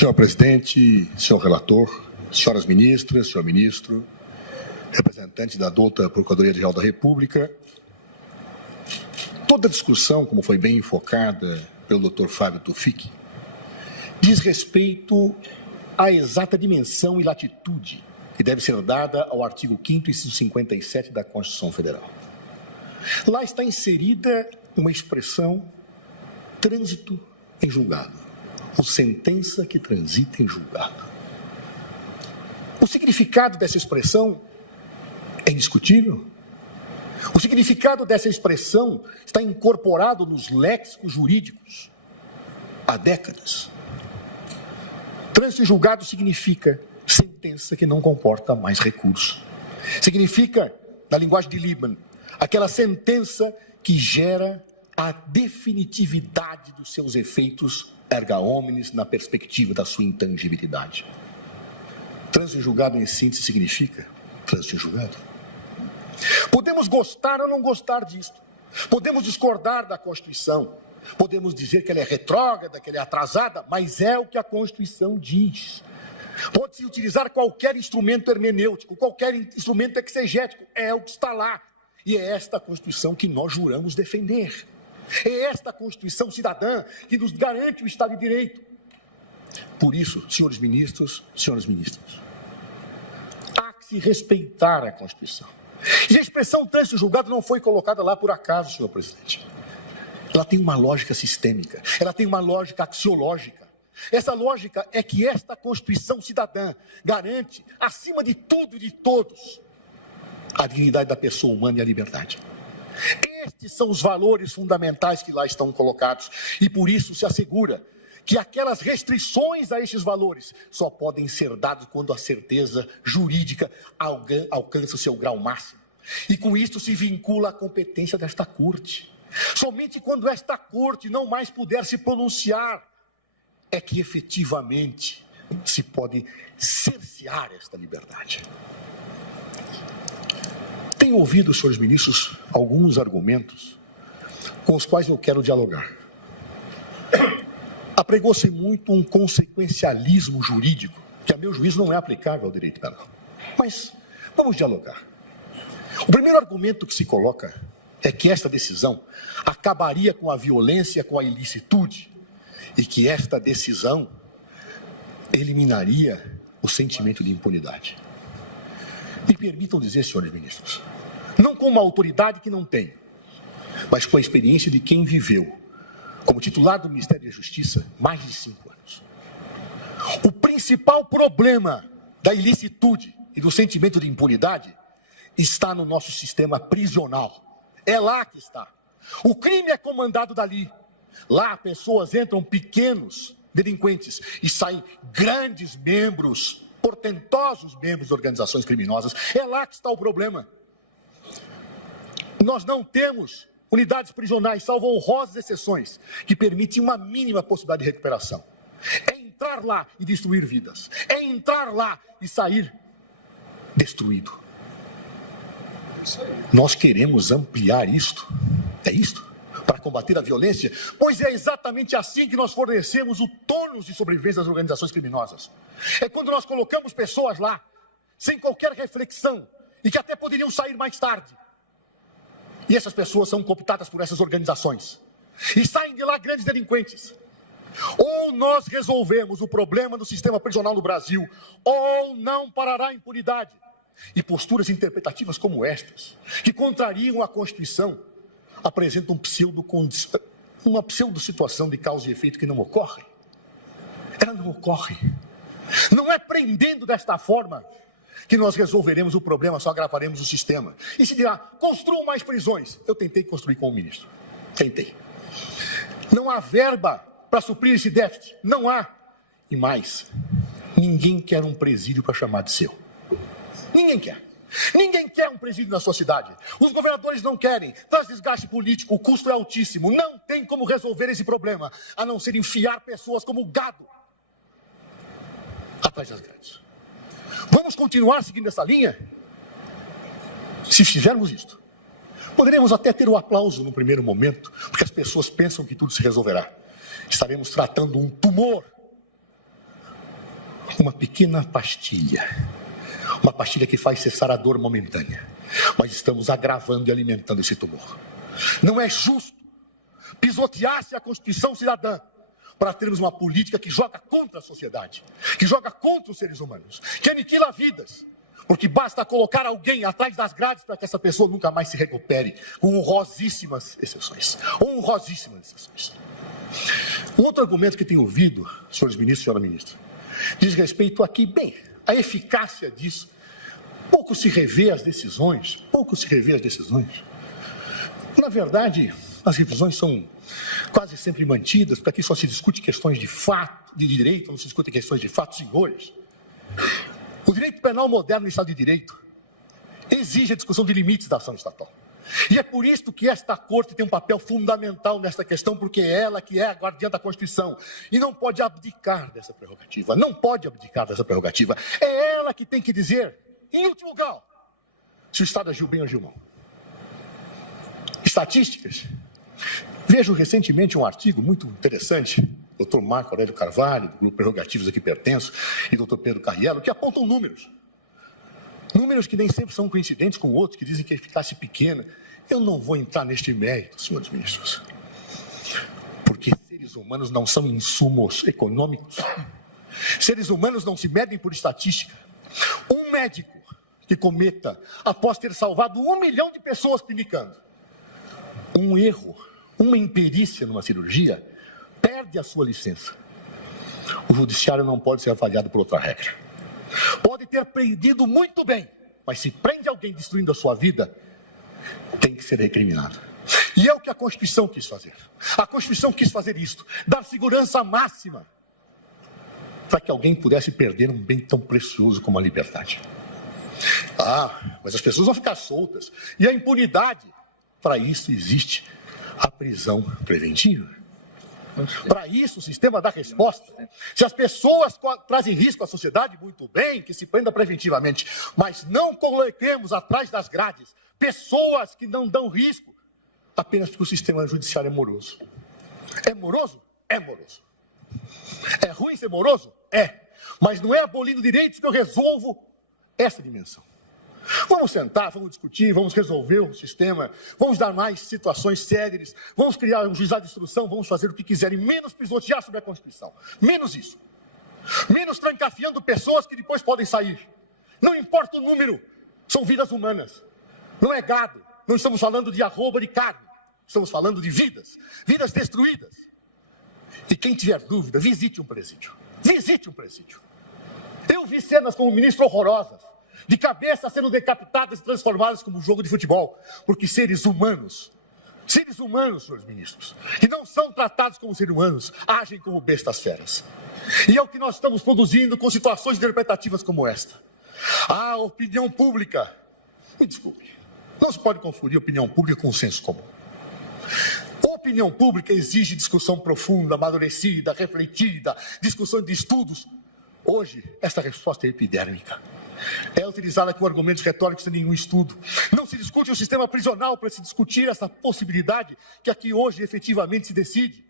Senhor presidente, senhor relator, senhoras ministras, senhor ministro, representante da douta Procuradoria-Geral da República, toda a discussão, como foi bem enfocada pelo Dr. Fábio Tuffic, diz respeito à exata dimensão e latitude que deve ser dada ao artigo 5º, inciso 57 da Constituição Federal. Lá está inserida uma expressão trânsito em julgado, ou sentença que transita em julgado. O significado dessa expressão é indiscutível. O significado dessa expressão está incorporado nos léxicos jurídicos há décadas. Trânsito em julgado significa sentença que não comporta mais recurso. Significa, na linguagem de Liebman, aquela sentença que gera a definitividade dos seus efeitos erga omnes na perspectiva da sua intangibilidade. Trânsito em julgado, em síntese, significa trânsito em julgado. Podemos gostar ou não gostar disto. Podemos discordar da Constituição. Podemos dizer que ela é retrógrada, que ela é atrasada, mas é o que a Constituição diz. Pode-se utilizar qualquer instrumento hermenêutico, qualquer instrumento exegético, é o que está lá. E é esta Constituição que nós juramos defender. É esta Constituição cidadã que nos garante o Estado de Direito. Por isso, senhores ministros, senhoras ministras, há que se respeitar a Constituição. E a expressão trânsito julgado não foi colocada lá por acaso, senhor presidente. Ela tem uma lógica sistêmica, ela tem uma lógica axiológica. Essa lógica é que esta Constituição cidadã garante, acima de tudo e de todos, a dignidade da pessoa humana e a liberdade. Estes são os valores fundamentais que lá estão colocados e por isso se assegura que aquelas restrições a estes valores só podem ser dadas quando a certeza jurídica alcança o seu grau máximo. E com isto se vincula a competência desta Corte. Somente quando esta Corte não mais puder se pronunciar é que efetivamente se pode cercear esta liberdade. Tenho ouvido, senhores ministros, alguns argumentos com os quais eu quero dialogar. Apregou-se muito um consequencialismo jurídico, que a meu juízo não é aplicável ao direito penal. Mas vamos dialogar. O primeiro argumento que se coloca é que esta decisão acabaria com a violência, com a ilicitude, e que esta decisão eliminaria o sentimento de impunidade. Me permitam dizer, senhores ministros, não com uma autoridade que não tenho, mas com a experiência de quem viveu como titular do Ministério da Justiça mais de 5 anos. O principal problema da ilicitude e do sentimento de impunidade está no nosso sistema prisional. É lá que está. O crime é comandado dali. Lá pessoas entram pequenos delinquentes e saem grandes membros, portentosos membros de organizações criminosas. É lá que está o problema. Nós não temos unidades prisionais, salvo honrosas exceções, que permitem uma mínima possibilidade de recuperação. É entrar lá e destruir vidas. É entrar lá e sair destruído. Nós queremos ampliar isto. É isto? Para combater a violência? Pois é exatamente assim que nós fornecemos o tônus de sobrevivência das organizações criminosas. É quando nós colocamos pessoas lá, sem qualquer reflexão, e que até poderiam sair mais tarde. E essas pessoas são cooptadas por essas organizações. E saem de lá grandes delinquentes. Ou nós resolvemos o problema do sistema prisional no Brasil, ou não parará a impunidade. E interpretativas como estas, que contrariam a Constituição, apresentam uma pseudo-situação de causa e efeito que não ocorre. Ela não ocorre. Não é prendendo desta forma que nós resolveremos o problema, só agravaremos o sistema. E se dirá, construam mais prisões. Eu tentei construir com o ministro. Tentei. Não há verba para suprir esse déficit. Não há. E mais, ninguém quer um presídio para chamar de seu. Ninguém quer. Ninguém quer um presídio na sua cidade. Os governadores não querem. Traz desgaste político, o custo é altíssimo. Não tem como resolver esse problema, a não ser enfiar pessoas como gado atrás das grades. Vamos continuar seguindo essa linha? Se fizermos isto, poderemos até ter o aplauso no primeiro momento, porque as pessoas pensam que tudo se resolverá. Estaremos tratando um tumor uma pequena pastilha. Uma pastilha que faz cessar a dor momentânea. Mas estamos agravando e alimentando esse tumor. Não é justo pisotear-se a Constituição cidadã para termos uma política que joga contra a sociedade, que joga contra os seres humanos, que aniquila vidas. Porque basta colocar alguém atrás das grades para que essa pessoa nunca mais se recupere, com honrosíssimas exceções. Honrosíssimas exceções. Um outro argumento que tenho ouvido, senhores ministros e senhora ministra, diz respeito aqui, bem, a eficácia disso. Pouco se revê as decisões, Na verdade, as revisões são quase sempre mantidas, porque aqui só se discute questões de fato, de direito, não se discute questões de fatos e senhores. O direito penal moderno no Estado de Direito exige a discussão de limites da ação estatal. E é por isso que esta Corte tem um papel fundamental nesta questão, porque é ela que é a guardiã da Constituição. E não pode abdicar dessa prerrogativa. É ela que tem que dizer, em último grau, se o Estado agiu bem ou agiu mal. Estatísticas. Vejo recentemente um artigo muito interessante, Dr. Marco Aurélio Carvalho, no Prerrogativas a que pertenço, e Dr. Pedro Carriello, que apontam números. Números que nem sempre são coincidentes com outros, que dizem que a eficácia é pequena. Eu não vou entrar neste mérito, senhores ministros, porque seres humanos não são insumos econômicos. Seres humanos não se medem por estatística. Um médico que cometa, após ter salvado 1 milhão de pessoas clinicando, um erro, uma imperícia numa cirurgia, perde a sua licença. O judiciário não pode ser avaliado por outra regra. Pode ter prendido muito bem, mas se prende alguém destruindo a sua vida, tem que ser recriminado. E é o que a Constituição quis fazer. A Constituição quis fazer isto, dar segurança máxima para que alguém pudesse perder um bem tão precioso como a liberdade. Mas as pessoas vão ficar soltas. E a impunidade, para isso existe a prisão preventiva. Para isso, o sistema dá resposta. Se as pessoas trazem risco à sociedade, muito bem, que se prenda preventivamente. Mas não coloquemos atrás das grades pessoas que não dão risco apenas porque o sistema judiciário é moroso. É moroso? É moroso. É ruim ser moroso? É. Mas não é abolindo direitos que eu resolvo essa dimensão. Vamos sentar, vamos discutir, vamos resolver o sistema, vamos dar mais situações sérias, vamos criar um juizado de instrução, vamos fazer o que quiserem, menos pisotear sobre a Constituição. Menos isso. Menos trancafiando pessoas que depois podem sair. Não importa o número, são vidas humanas. Não é gado, não estamos falando de arroba de carne, estamos falando de vidas, vidas destruídas. E quem tiver dúvida, visite um presídio. Visite um presídio. Eu vi cenas como ministro horrorosas, de cabeça sendo decapitadas e transformadas como um jogo de futebol, porque seres humanos, senhores ministros, que não são tratados como seres humanos, agem como bestas feras. E é o que nós estamos produzindo com situações interpretativas como esta. A opinião pública, me desculpe, não se pode confundir opinião pública com o senso comum. Opinião pública exige discussão profunda, amadurecida, refletida, discussão de estudos. Hoje, esta resposta é epidérmica. É utilizada com argumentos retóricos sem nenhum estudo. Não se discute o sistema prisional para se discutir essa possibilidade que aqui hoje efetivamente se decide.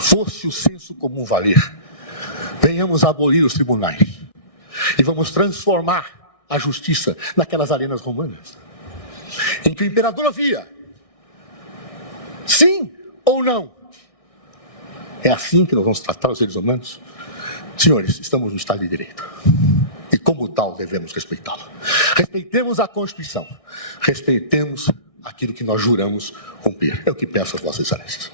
Fosse o senso comum valer, venhamos abolir os tribunais e vamos transformar a justiça naquelas arenas romanas, em que o imperador havia sim ou não. É assim que nós vamos tratar os seres humanos? Senhores, estamos no Estado de Direito. E como tal, devemos respeitá-lo. Respeitemos a Constituição. Respeitemos aquilo que nós juramos cumprir. É o que peço às vossas excelências.